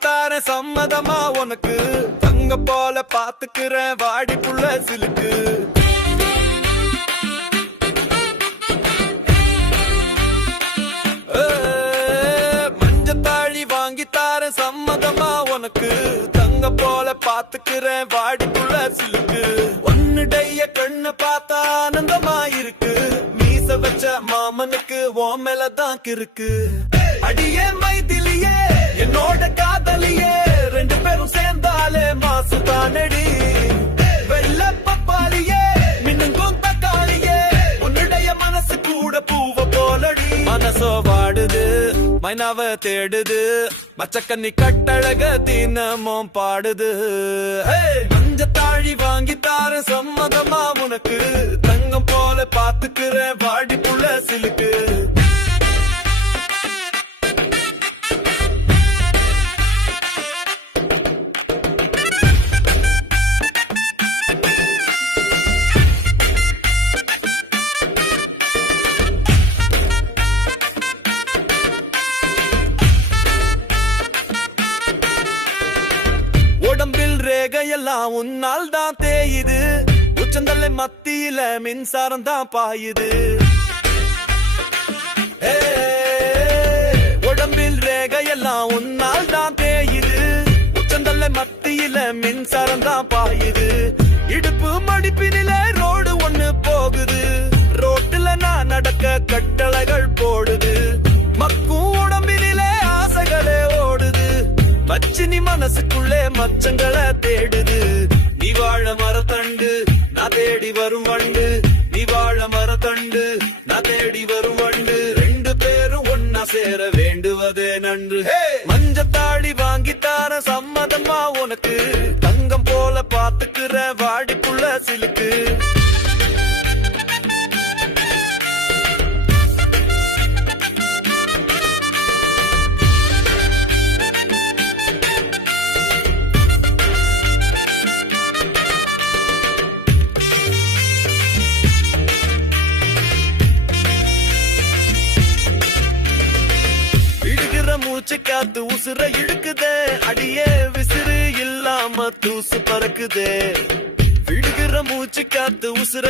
தார சம்மதமா உனக்கு தங்க போல பாத்துக்கிறேன் வாடி புள்ள சிலுக்கு மஞ்சத்தாழி வாங்கி தார சம்மதமா உனக்கு தங்க போல பாத்துக்கிறேன் வாடி புள்ள சிலுக்கு ஒன்னுடைய கண்ணு பார்த்தா ஆனந்தமா இருக்கு மீச வச்ச மாமனுக்கு உன் மேலதான் கிறுக்கு அடியே மைதிலியே என்னோட காதலியே ரெண்டு பேரும் சேர்ந்தாலே மாசு தானடி வெள்ள பப்பாளியே மின்னுங்கும் தக்காளியே உன்னுடைய மனசு கூட பூவ போலடி மனசோ வாடுது மைனாவ தேடுது மச்சக்கண்ணி கட்டழக தினமும் பாடுது மஞ்சத்தாழி வாங்கி தார சம்மதமா உனக்கு தங்கம் போல பாத்துக்கிறேன் வாடி புள்ள சிலுக்கு உடம்பில் ரேகையெல்லாம் உன்னால் தான் தேயுது உச்சந்தலை மத்தியில மின்சாரம் தான் பாயுது உடம்பில் ரேகையெல்லாம் உன்னால் தான் தேயுது உச்சந்தலை மத்தியில மின்சாரம் தான் பாயுது இடுப்பு மடிப்பினில ரோடு ஒண்ணு போகுது ரோட்டுல நான் நடக்க கட்டளைகள் போடுது மக்கும் உடம்பினிலே ஆசைகளே ஓடுது மச்சினி மனசுக்குள்ளே மச்சங்களை தேடுது நீ வாழ மரத்தண்டு நான் தேடி வரும் வண்டு நீ வாழ மரத்தண்டு நான் தேடி வரும் வண்டு ரெண்டு பேரும் ஒன்னா சேர வேண்டுவதே நன்று மஞ்சத்தாடி வாங்கி தார சம்மதமா உனக்கு தங்கம் போல பாத்துக்கிற வாடி புள்ள சிலுக்கு மூச்சு காத்து உசுர இழுக்குதே அடியே விசிறு இல்லாம தூசு பறக்குதே விடுகிற மூச்சு காத்து உசுர